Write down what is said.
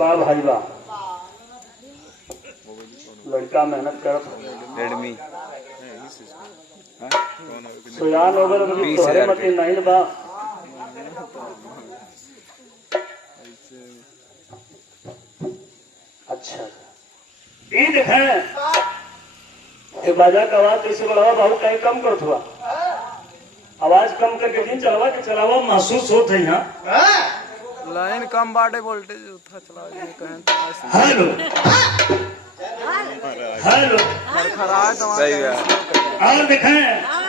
वाह भाई वाह, लड़का मेहनत कर रेडमी सुजान होगल तोहरे मत नहीं बा। अच्छा ये देखें ये बाजा का आवाज कैसे बढ़ावा बाबू कहीं कम कर थोड़ा आवाज कम करके दिन चलावा के चलावा महसूस होता है यहाँ लाइन कम बाटे वोल्टेज उठा चला हेलो हेलो खरा और देखें